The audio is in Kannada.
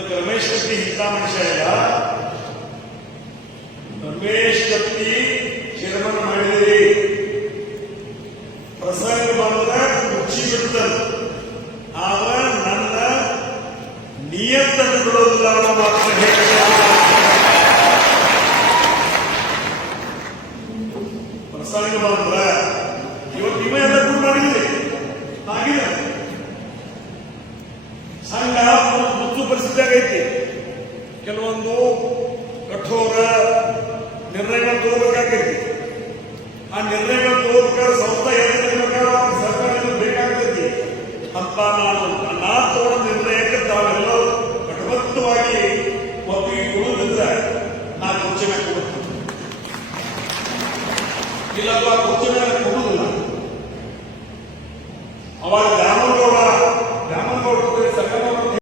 ಅದಕ್ಕೆ ರಮೇಶ್ ಕತ್ತಿ ಇಲ್ಲ ಮಾಡಿದಿರಿ ಪ್ರಸಂಗ ಬಂದ್ರೆ ಮುಚ್ಚಿ ನನ್ನ ನಿಯಂತ್ರಣ ಮಾತ್ರ ಪ್ರಸಂಗ ಬಂದ್ರೆ ಇವತ್ತು ಇವ ಎಲ್ಲ ಮಾಡಿದ್ರಿ ಆಗಿದೆ ಸಂಘ ಪರಿಸ್ಥಿತಿ ಆಗೈತಿ ಕೆಲವೊಂದು ಕಠೋರ ನಿರ್ಣಯಗಳು ತಗೋಬೇಕಾಗೈತಿ ಆ ನಿರ್ಣಯಗಳು ತಗೋಬೇಕಾದ್ರೆ ಸಂಸ್ಥೆ ಸರ್ಕಾರ ಬೇಕಾಗ್ತೈತಿ. ಅಂತ ನಾನು ನಾ ತಗೊಂಡ ನಿರ್ಣಯಕ್ಕೆ ತಾವೆಲ್ಲರೂ ಕಟಬದ್ಧವಾಗಿ ಒಪ್ಪಿಕೊಳ್ಳುವುದಿಲ್ಲ ನಾನು ಯೋಚನೆ ಕೊಡುತ್ತೇನೆ ಇಲ್ಲಪ್ಪ, ಕೊಚ್ಚನೆ ಕೊಡುವುದಿಲ್ಲ. ಅವಾಗ ದಾಮನಗೌಡ